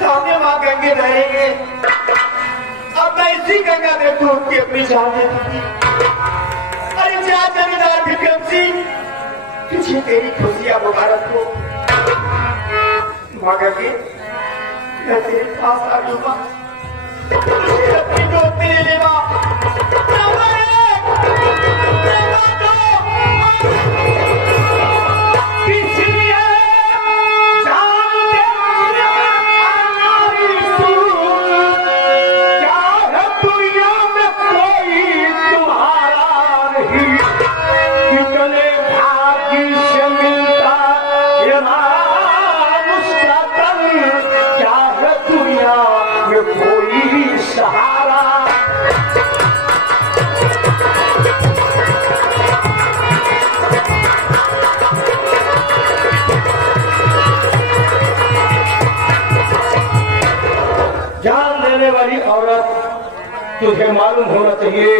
सामने माँ गंगे बहेंगे। अब मैं इसी गंगा में कूद के अपनी जान दे दूंगी। अरे जा जमींदार विक्रम सिंह, तुझे तेरी खुशियां मुबारक हो। माँ गंगे, मैं तेरे पास आ लूंगा, तुझे अपनी गोद में ले लेगा। वाली औरत, तुझे मालूम होना चाहिए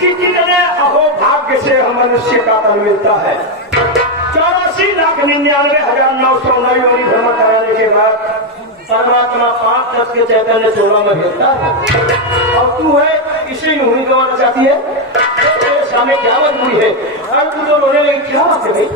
कि कितने अहोभाग्य से हम मनुष्य का तन मिलता है। 84,99,909 वाली धर्म कराने के बाद परमात्मा 5-10 के चैतन्य चोला में मिलता है, और तू है इसी में हुई गवाना चाहती है। तेरे सामने क्या मजबूरी है? अरे तू तो रोने लगी, क्या बात है भाई?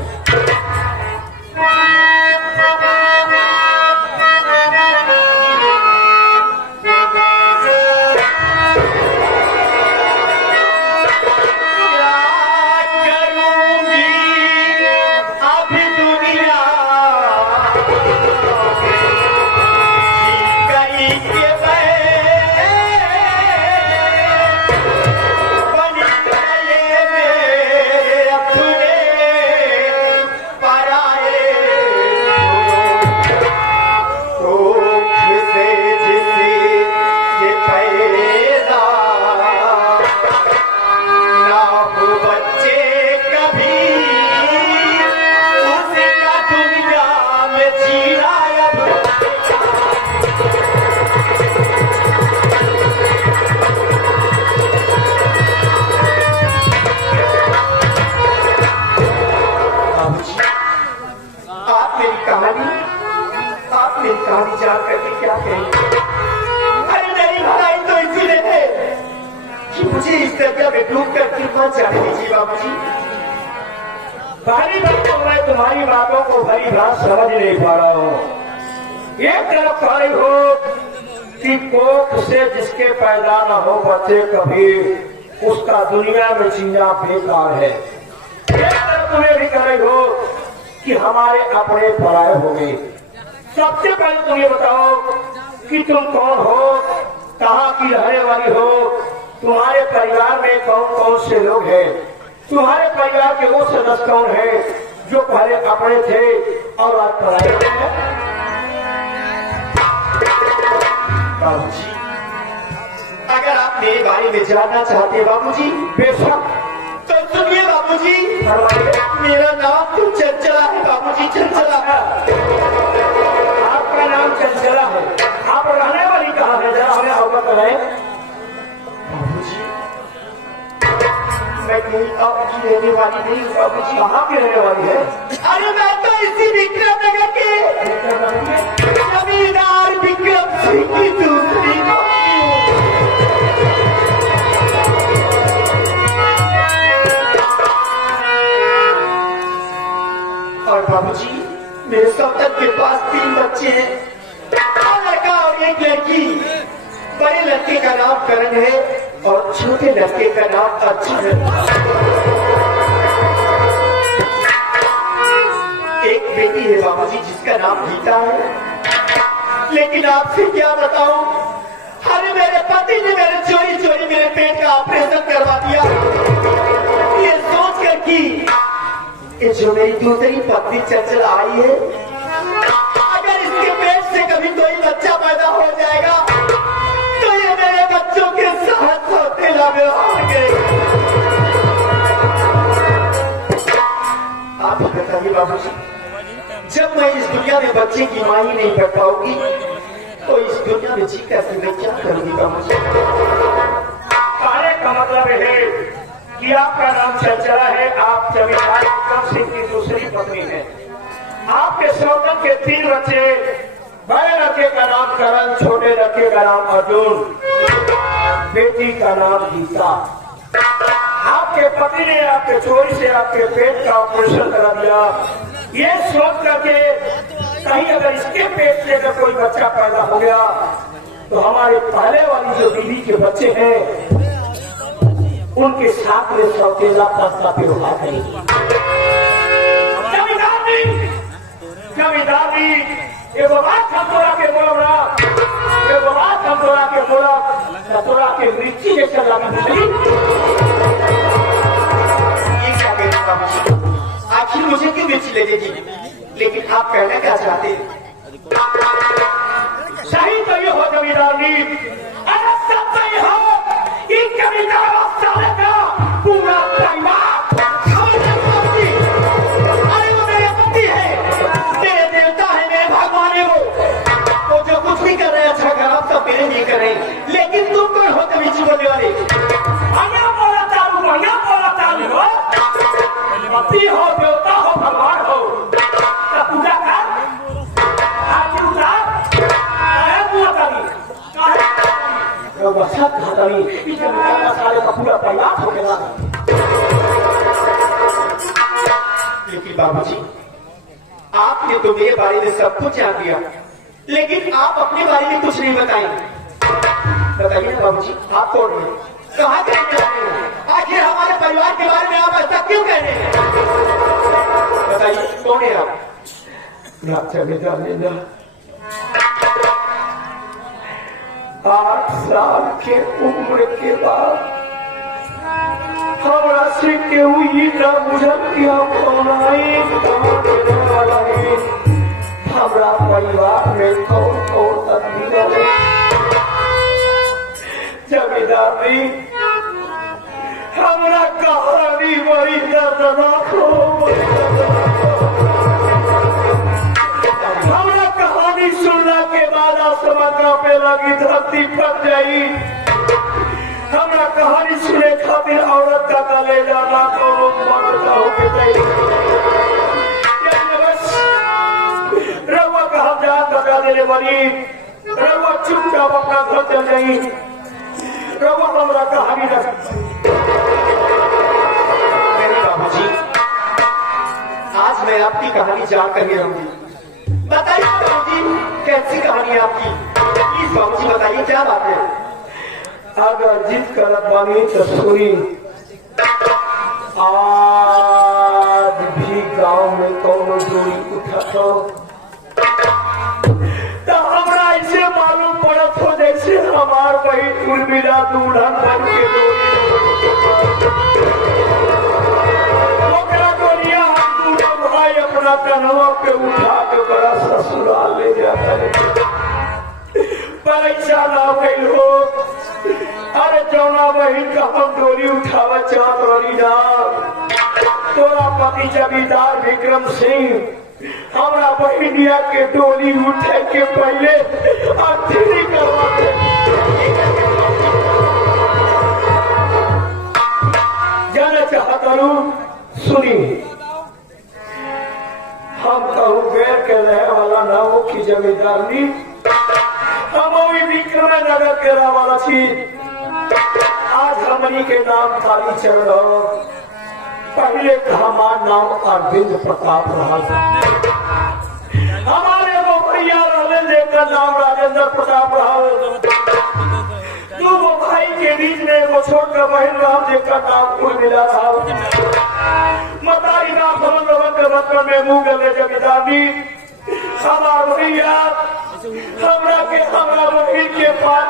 कहानी जान करके क्या कहेंगे? अरे मेरी भलाई तो इसीलिए है कि मुझे इस दरिया में डूब कर कृपा जाने दीजिए बाबूजी। पहली बात तो मैं तुम्हारी बातों को भली बात समझ नहीं पा रहा हूँ। एक तरफ कह रही हो कि कोख से जिसके पैदा न हो बच्चे कभी, उसका दुनिया में जीना बेकार है। एक तरफ तुम्हें भी कह रही हो कि हमारे अपने पराये हो गए। सबसे पहले तुम ये बताओ कि तुम कौन हो, कहाँ की रहने वाली हो, तुम्हारे परिवार में कौन कौन से लोग हैं, तुम्हारे परिवार के वो सदस्य कौन हैं जो पहले अपने थे और आज पराये हैं? बाबूजी, अगर आप मेरे बारे में जानना चाहते हैं बाबूजी, बेशक, तो सुनिए बाबूजी। मेरा नाम तो चंचला है बाबूजी, चंचला। आपका नाम चंचला है, आप रहने वाली कहाँ है? जरा हमें अवगत कराएं। बाबूजी, मैं कहीं आपकी रहने वाली नहीं हूँ बाबूजी। कहाँ की रहने वाली है? अरे मैं तो इसी विक्रम नगर के जमींदार विक्रम सिंह की दूसरी पत्नी हूँ। और बाबूजी, मेरे सौतन के पास 3 बच्चे हैं, एक लड़का और एक लड़की। बड़े लड़के का नाम करण है और छोटे लड़के का नाम अर्जुन है। एक बेटी है बाबूजी जिसका नाम गीता है। लेकिन आपसे क्या बताऊं, अरे मेरे पति ने मेरे चोरी चोरी मेरे पेट का ऑपरेशन करवा दिया, ये सोच कर कि जो मेरी दूसरी पत्नी चंचला आई है, अगर इसके पेट से कभी कोई बच्चा पैदा हो जाएगा तो ये मेरे बच्चों के साथ सौतेला व्यवहार करेगा। आप बताइए बाबूजी, जब मैं इस दुनिया में बच्चे की मां ही नहीं कर पाऊंगी तो इस दुनिया में जी कर मैं क्या करूंगी बाबूजी? कहने का मतलब है कि आपका नाम चंचला है, आप जमींदार विक्रम सिंह की दूसरी पत्नी है। आपके सौतन के 3 बच्चे बड़े लड़के का नाम करण, छोटे लड़के का नाम अर्जुन, बेटी का नाम गीता। आपके पति ने आपके चोरी से आपके पेट का ऑपरेशन करा दिया, ये सोच करके कहीं अगर इसके पेट से अगर कोई बच्चा पैदा हो गया तो हमारे पहले वाली जो बीवी के बच्चे हैं उनके साथ में सौतेला का व्यवहार करेगी। जमींदार जी एगो बात हम तोरा के बोलब ना, एगो बात हम तोरा के बोलब, तोरा के मिर्ची जैसे लगी। आखिर मुझे क्यों मिर्ची लगेगी? लेकिन आप कहना क्या चाहते हैं? सही तो ये हो जमींदार जी, अरे सब सही हो, इन जमींदार साले का पूरा परिवार। अरे वो मेरे पति है, मेरे देवता है, मेरे भगवान है वो जो कुछ भी कर रहे हैं अच्छा खराब सब मेरे नहीं कर रहे, लेकिन तुम कौन हो कभी बोलने वाले? बोला चालू हो, पति हो, देवता हो, भगवान हो, पूजा कर सारे का पूरा तैयार हो गया। लेकिन बाबूजी आपने तो मेरे बारे में सब कुछ जान दिया, लेकिन आप अपने बारे में कुछ नहीं बताएंगे। बताइए ना बाबूजी, आप कौन हैं? कहाँ जा रहे हैं? आखिर हमारे परिवार के बारे में आप ऐसा क्यों कह रहे हैं? बताइए कौन है आप? लेना 8 साल के उम्र के बाद हमरा से केहू ही ना बुझल कि हम हमरा परिवार में कौन कौन तकलीफ है। जमींदार जी हमरा कहानी बड़ी दर्दनाक हो, हमरा कहानी सुनने के बाद आसमान कांपे लगी, धरती फट जाई। हमरा कहानी सुने खातिर औरत का गले जाना तो मर्द का होके चाहिए। रउआ का हम जान बता देने वाली, रउआ चुपचाप अपना घर चल जाई, रउआ हमरा कहानी न बाबूजी आज मैं आपकी कहानी जान कर रहूंगी। बताइए बाबूजी कैसी कहानी है आपकी? प्लीज बाबूजी बताइए क्या बात है? अगर जिद करत बानी तो सुनी, आज भी गांव में कौन जोड़ी उठत हो तो हमरा ऐसे मालूम पड़त हो जैसे हमार बहन उर्मिला दूल्हन बन के डोलिया हम दूल्हा भाई अपना कन्हवा पे उठा के बड़ा ससुराल ले जाता है। पर ऐसा ना भइल हो, अरे जौना बहन का हम डोली उठावा चाहत रही ना, तोरा पति जमींदार विक्रम सिंह हमरा बहनिया के डोली उठे के पहले अर्थी करवा दे। जाना चाहता हूँ, सुनी, हम कहूँ गैर के रहे वाला ना हो कि जमींदारी हम विक्रम नगर के रहे वाला छी। आज हमनी के नाम खाली चल रहा, पहले हमारा नाम अरविंद प्रताप रहा, हमारे वो भैया रहे लेकर नाम राजेंद्र प्रताप रहा। दो वो भाई के बीच में वो छोटकर बहन राम लेकर नाम उर्मिला था। मतारी नाम समझ बचपन में मुंह गले जमींदारी हमारा भैया हमरा वही के पास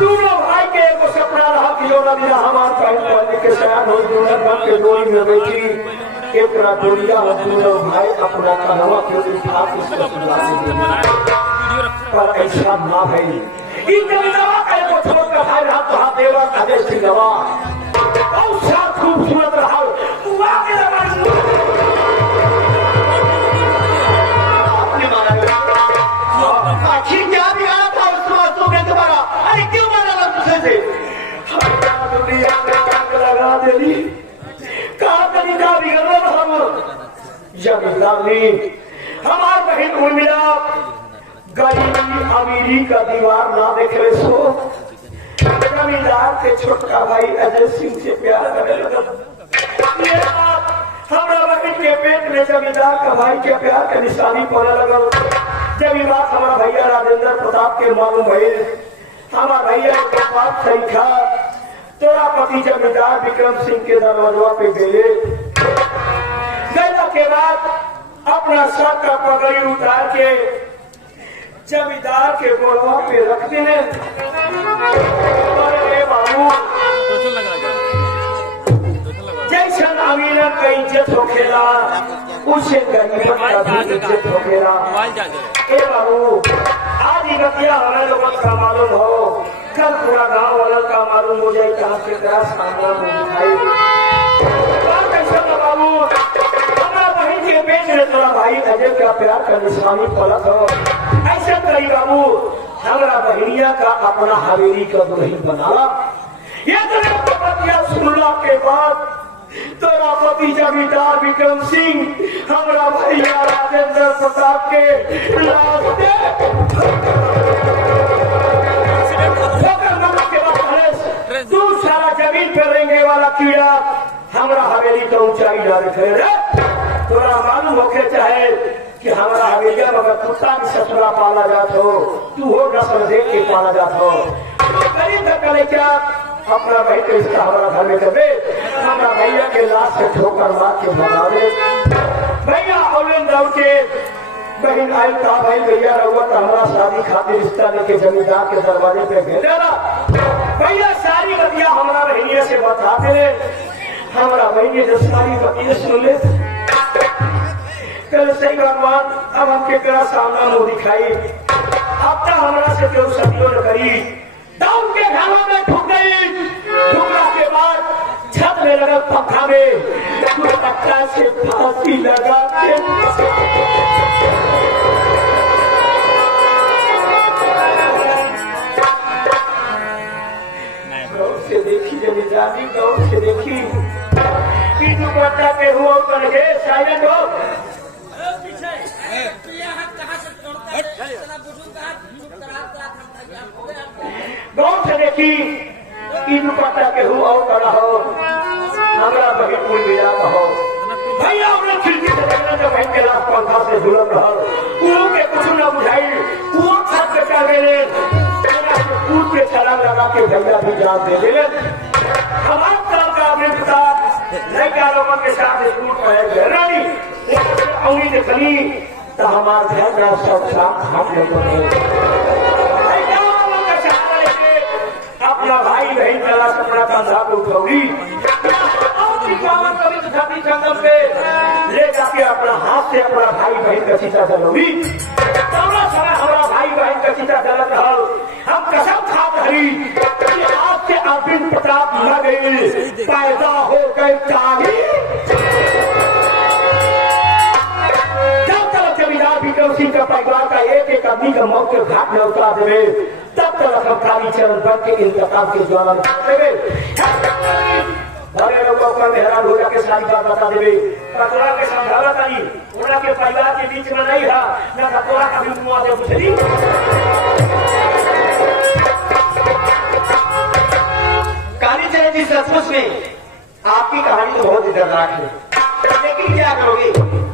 दोनों भाई के एगो सपना रहा कि जो नदिया हमार पहले के सयान हो दुल्हन बन के डोली में बैठी, एक डोलिया दोनों भाई अपना कन्हवा के उठा पर ऐसा ना भई। इन जमींदारा का एगो छोटकर भाई रहा तो हाथ देवा आदेश सिंहवा और साथ खूबसूरत रहा आखिर क्या बिगाड़ा था उस मासूम ने तुम्हारा? अरे क्यों मारा दूसरे से? दुनिया में आग लगा देली, कहा कभी का बिगड़ना हम जमींदार ने हमार बहन उर्मिला गरीबी अमीरी का दीवार ना देखे सो जमींदार के छोटका भाई अजय सिंह से प्यार करने लगा। ये बात हमारा बहन के पेट में जमींदार का भाई के प्यार के निशानी पड़ने लगा। जब ये बात हमारा भैया राजेंद्र प्रताप के मालूम भई, हमारा भैया के बात सही था, तोरा पति जमींदार विक्रम सिंह के दरवाजा पे गए। गए के बाद अपना सर का पगड़ी उतार के जमींदार के गोलवा पे रख देने। अरे बाबू जैसा अमीर का इज्जत हो खेला उसे गरीब का भी इज्जत हो खेला। ए बाबू आज ही बतिया हमें लोगों का मालूम हो, कल पूरा गांव वालों का मालूम हो जाए कहाँ के तरह सामना दिखाई। बाबू हमारा बहन के पेट में थोड़ा भाई अजय का प्यार का निशानी पलक हो। ऐसा करी बाबू हमारा बहनिया का अपना हवेली का दुल्हन बना। ये बतिया सुनला के बाद तोरा पति जमींदार विक्रम सिंह हमारा भैया राजेंद्र प्रताप के रास्ते तू सारा जमीन पर रेंगे वाला कीड़ा हमारा हवेली का ऊंचाई डाल तोरा मालूम होके चाहे कि हमारा हवेलिया मगर कुत्ता की ससुरा पाला जात हो, तू हो नस्ल देख के पाला जात हो। गरीब करे क्या अपना भाई के इसका हमारा घर में करे, हमारा भैया के लाश से ठोकर मार के भगावे। भैया औलन दौड़ के बहन आई कहा भाई भैया रहुआ तो हमारा शादी खातिर रिश्ता लेके जमींदार के दरवाजे पे भेजा ना। भैया सारी बतिया हमारा बहनिया से बताते ले। हमारा बहनिया जो सारी बतिया सुन ले कल सही भगवान अब हमके तेरा सामना मुंह दिखाई। अब तक हमारा से जो सदियों न करी दाऊद के घरों में ठुक गई। ठुकरा के बाद छत में लगा पंखा में पट्टा से फांसी लगा के गौर से देखी जमींदारी, गौर से देखी कि दुपट्टा के हुआ करके साइलेंट हो। गौर से देखी कि दुपट्टा के हुआ करा हो हमारा बहन उर्मिला का हो। भैया उन्हें खिड़की से देखने जो बहन के लाश पंखा से झुलम रहा कुओं के कुछ न बुझाई। कुओं छत पे चढ़ गए कूद के छलांग लगा के भैया भी जान दे दे। हमारे तरफ का अमृता लड़का लोगों के साथ स्कूल पढ़े रानी औनी देखली तो हमारे ध्यान में सब साथ हाथ लोगों अपना भाई बहन चला अपना कंधा को उठौड़ी कभी तो छाती जंगल पे ले जाके अपना हाथ से अपना भाई बहन का सीता जलौड़ी। समय हमारा भाई बहन का सीता जलत हल हम कसम खा धरी आज से अरविंद प्रताप न गए पैदा हो गए काली। जब तक जमींदार विक्रम सिंह का परिवार का एक एक आदमी का मौत के घाट में उतार देवे तब तक हम काली चरण बन के इंतकाम के ज्वाला देवे। बड़े लोगों का हैरान हो जाके सारी बात बता देवे। कतोरा के समझावा ताई उनका के परिवार के बीच में नहीं था न कतोरा का भी मुआ दे बुझली। काली चरण जी सचमुच में आपकी कहानी तो बहुत ही दर्दनाक है, लेकिन क्या करोगे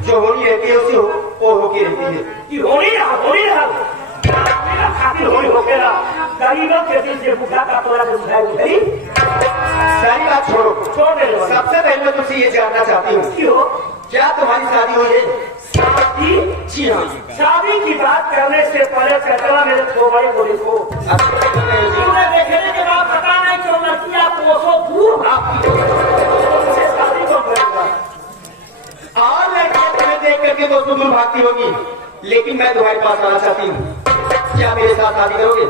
जो होनी रहती है उसी वो होगी रहती है। कि होनी रहा मेरा खातिर होनी हो गया गरीबों के दिल से भूखा का तोरा के बुझाई बुझाई। सारी बात छोड़ो, छोड़ दे। सबसे पहले मैं तुमसे ये जानना चाहती हूँ क्यों क्या तुम्हारी शादी हुई है? शादी? जी हाँ। शादी की बात करने से पहले चटवा मेरे छोबड़े को देखो। तूने देखने के बाद पता नहीं क्यों लड़कियां कोसों दूर भागती है शादी को करेगा। और लड़कियां तुम्हें देख करके तो दूर भागती होगी, लेकिन मैं तुम्हारे पास आना चाहती हूँ, क्या मेरे साथ शादी करोगे?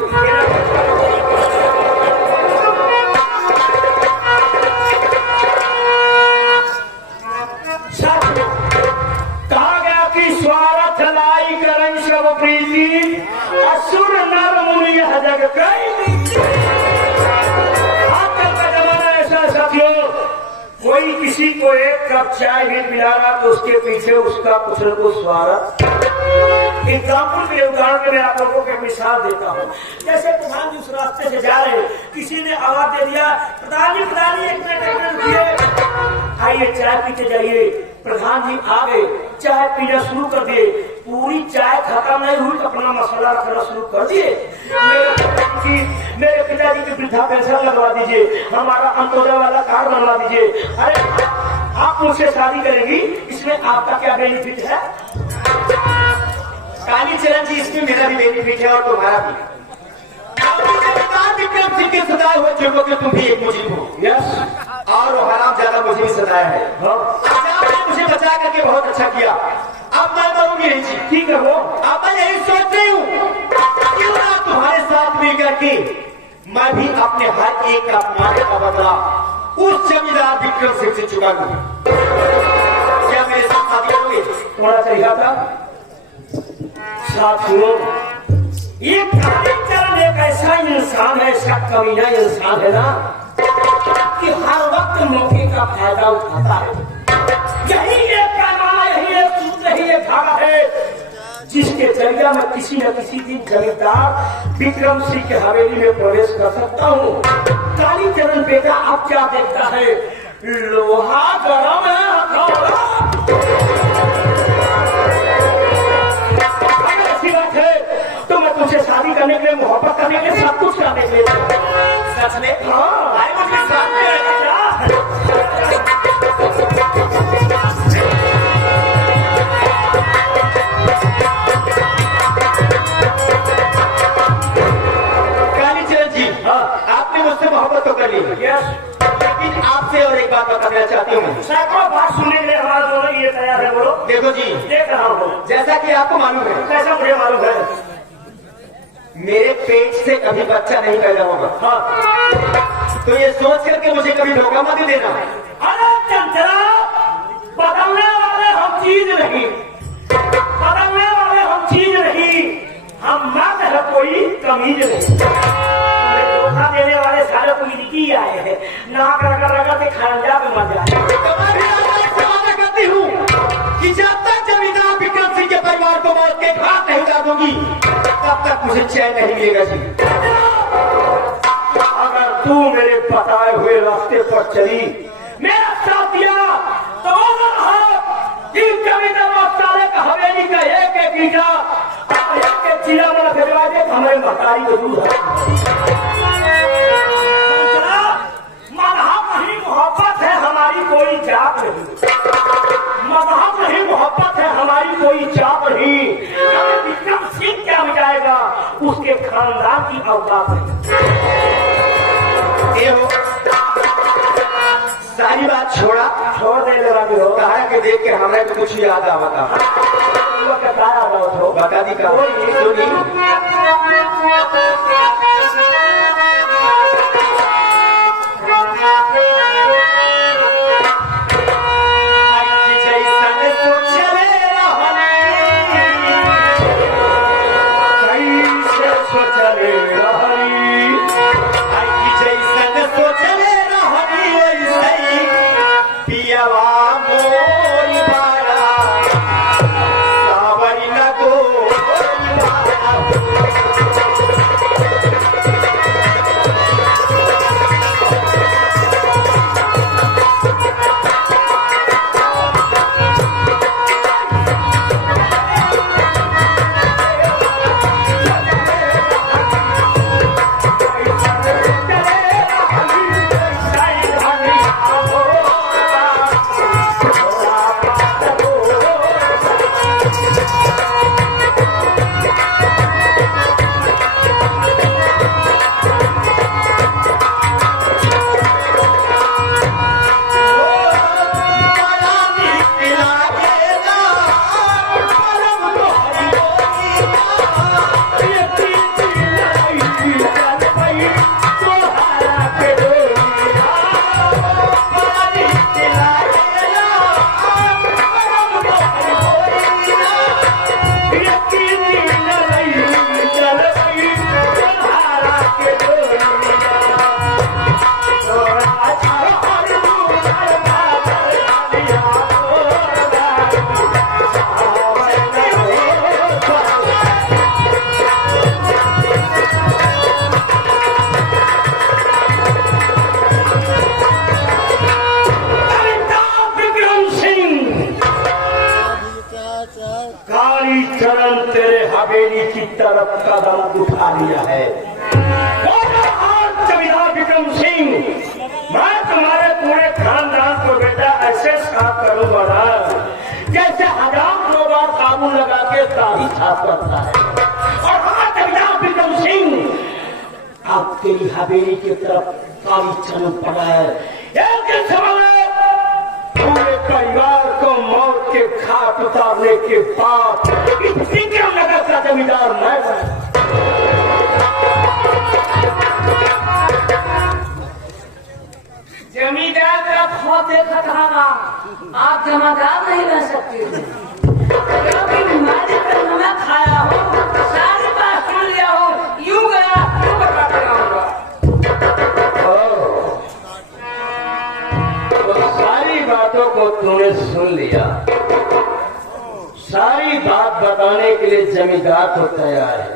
कहा गया कि स्वार्थ लाई करन सब प्रीति असुर नर मुनि जग कई। आजकल का जमाना ऐसा साथियों कोई किसी को एक कप चाय भी पिला रहा तो उसके पीछे उसका कुछ न कुछ स्वार्थ। एग्जाम्पल के लिए उदाहरण के मैं आप लोगों को मिसाल देता हूँ। जैसे प्रधान जी उस रास्ते से जा रहे, किसी ने आवाज दे दिया, प्रधान जी एक मिनट रुकिए, आइए चाय पीते जाइए। प्रधान जी आ गए, चाय पीना शुरू कर दिए। पूरी चाय खत्म नहीं हुई तो अपना मसाला रखना शुरू कर दिए। मेरे पिताजी की वृद्धा पेंशन लगवा दीजिए, हमारा अंत्योदय वाला कार्ड बनवा दीजिए। अरे आप मुझसे शादी करेंगी, इसमें आपका क्या बेनिफिट है? कालीचरण जी, इसमें मेरा भी बेनिफिट है और तुम्हारा भी। विक्रम सिंह के सदाए हुए जुर्मों के तुम भी एक मुजरिम हो। यस। और हराम ज्यादा मुझे भी सताया है। आपने मुझे बचा करके बहुत अच्छा किया। अब मैं करूंगी नहीं जी। ठीक है वो। अब मैं यही सोच रही हूँ, क्यों ना तुम्हारे साथ मिलकर के मैं भी अपने हर एक का मारे का बदला उस जमींदार विक्रम सिंह से चुका दूं। क्या मेरे साथ शादी करोगे? थोड़ा चाहिए था साथियों। ये कालीचरण एक ऐसा इंसान है, ऐसा कमीना इंसान है ना, कि हर वक्त मौके का फायदा उठाता है। यही एक पैमाना, यही एक सूत्र, यही एक धागा है जिसके जरिए मैं किसी न किसी दिन जमींदार विक्रम सिंह के हवेली में प्रवेश कर सकता हूँ। कालीचरण बेटा अब क्या देखता है? लोहा गरम है, अगर ऐसी बात है तो मैं तुझसे शादी करने के लिए, मोहब्बत करने के लिए, सब कुछ करने के लिए। सच में? हाँ। आए मुझे साथ में कालीचरण जी, आपने मुझसे मोहब्बत तो कर ली। यस। लेकिन आपसे और एक बात बताना चाहती हूँ मैं। सैकड़ों बात सुनने के लिए हमारा दोनों ये तैयार है। बोलो। देखो जी, देख रहा हूँ। जैसा कि आपको मालूम है, कैसा मुझे मालूम है? मेरे पेट से कभी बच्चा नहीं पैदा होगा। हाँ। तो ये सोच करके मुझे कभी धोखा मत देना। अरे चंचला, बदलने वाले हम चीज नहीं, बदलने वाले हम चीज नहीं, हम मत है कोई कमीज नहीं। धोखा देने वाले सारे कोई निकी आए हैं, नाक रगड़ रगड़ के खरंजा पे मर जाए। वादा करती हूँ कि जब तक जमींदार विक्रम सिंह के परिवार को मौत के घाट नहीं उतार दूंगी, तब तक मुझे चैन नहीं मिलेगा जी। अगर तू मेरे बताए हुए रास्ते पर चली, मेरा साथ दिया, तो साले का हवेली का एक ईटा एक चिला वाला भिजवा दे, हमारे मकारी को दूर मजहब नहीं मोहब्बत है हमारी कोई जात नहीं, मजहब नहीं मोहब्बत है हमारी कोई जात नहीं। अगर विक्रम सिंह क्या मिटाएगा, उसके खानदान की औकात नहीं। ये हो, सारी बात छोड़ देने वाली हो। कहा कि देख के हमें तो कुछ याद आवता। बता दी का सुनी। चरण तेरे हवेली की तरफ कदम उठा लिया है। जमींदार विक्रम सिंह, मैं तुम्हारे पूरे खानदान को बेटा ऐसे साफ करूंगा ना जैसे हजाम लोग साबुन लगा के दाढ़ी साफ करता है। और हाँ जमींदार विक्रम सिंह, अब तेरी हवेली की तरफ काली चल पड़ा है। एक समय पूरे परिवार को मौत के घाट उतारने के बाद विक्रम नगर का जमींदार मैं बना। जमींदार का खौफ देखा था, आप जमादार नहीं रह सकते क्योंकि मैंने तो नमक खाया हो, सारी बात सुन लिया हो, यूं गया यूं बता होगा। तो सारी बातों को तूने सुन लिया, सारी बात बताने के लिए जमींदार तो तैयार है।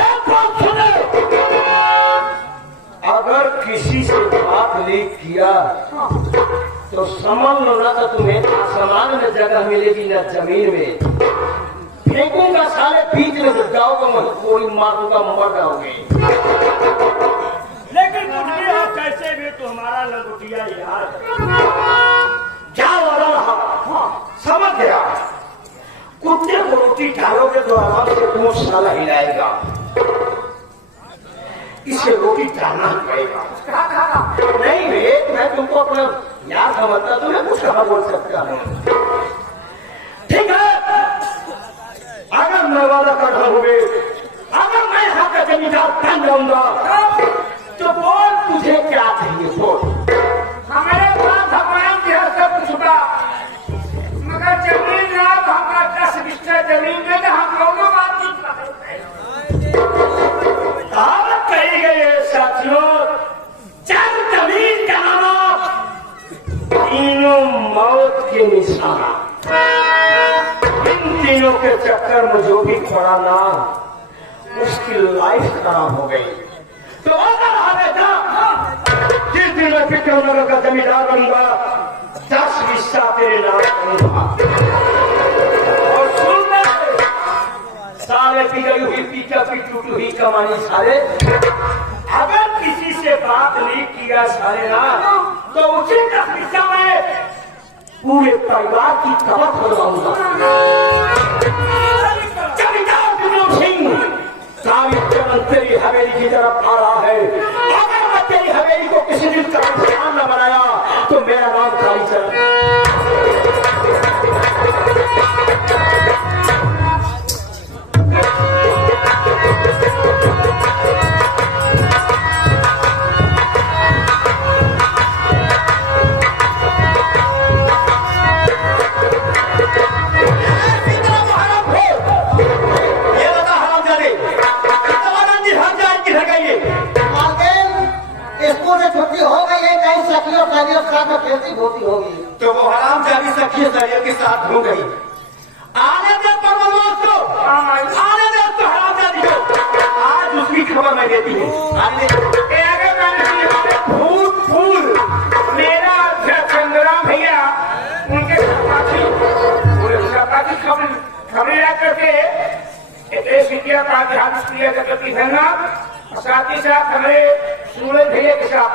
एक बात सुनो, अगर किसी से बात लीक किया तो समझ लो ना तो तुम्हें आसमान में जगह मिलेगी ना जमीन में। फेंकूंगा सारे बीच में जाओगे, कोई मारूंगा, मर जाओगे। लेकिन कुछ भी हो, कैसे भी तो हमारा लंगोटिया यार क्या वाला रहा, समझ गया। कुत्ते को रोटी डालोगे तो आराम से तुम साला हिलाएगा, इसे रोटी डालना ही पड़ेगा। नहीं रे, मैं तुमको अपना यार समझता, तुम्हें कुछ कहा बोल सकता हूँ। ठीक है, अगर मैं वादा कर रहा हूँ, अगर मैं यहाँ का जमींदार बन जाऊंगा तो बोल तुझे क्या चाहिए, बोल। हमारे पास भगवान की हर सब कुछ था, मगर जमीन ना हमारा 10 बिस्तर जमीन में तो हम लोगों बातचीत कही गई है साथियों, जब जमीन का नाम तीनों मौत के निशाना, इन तीनों के चक्कर में जो भी पड़ा ना उसकी लाइफ खराब हो गई। तो अगर हमें जिस दिन मैं विक्रम नगर का जमींदार बनूंगा 10 हिस्सा तेरे नाम करूंगा। और सुनना सारे की गई हुई पीछा की टूटी हुई कमानी सारे, अगर किसी से बात नहीं किया सारे ना तो उसी 10 हिस्सा में पूरे परिवार की कमर करवाऊंगा। जमींदार विक्रम सिंह, सारी चरण तेरी हवेली की तरफ आ रहा है। अगर मैं तेरी हवेली को किसी दिन का निशान न बनाया तो मेरा नाम काली चरण। होगी तो वो हराम जारी सखियों सरियों के साथ हो गई। आने दे परमलोक को, आने दे तो हराम जारी को, आज उसकी खबर मैं देती हूँ। फूल फूल मेरा चंद्रा भैया उनके खबरें ला करके विद्या का ध्यान किया करती है ना, साथ ही साथ हमारे सूरज भैया के साथ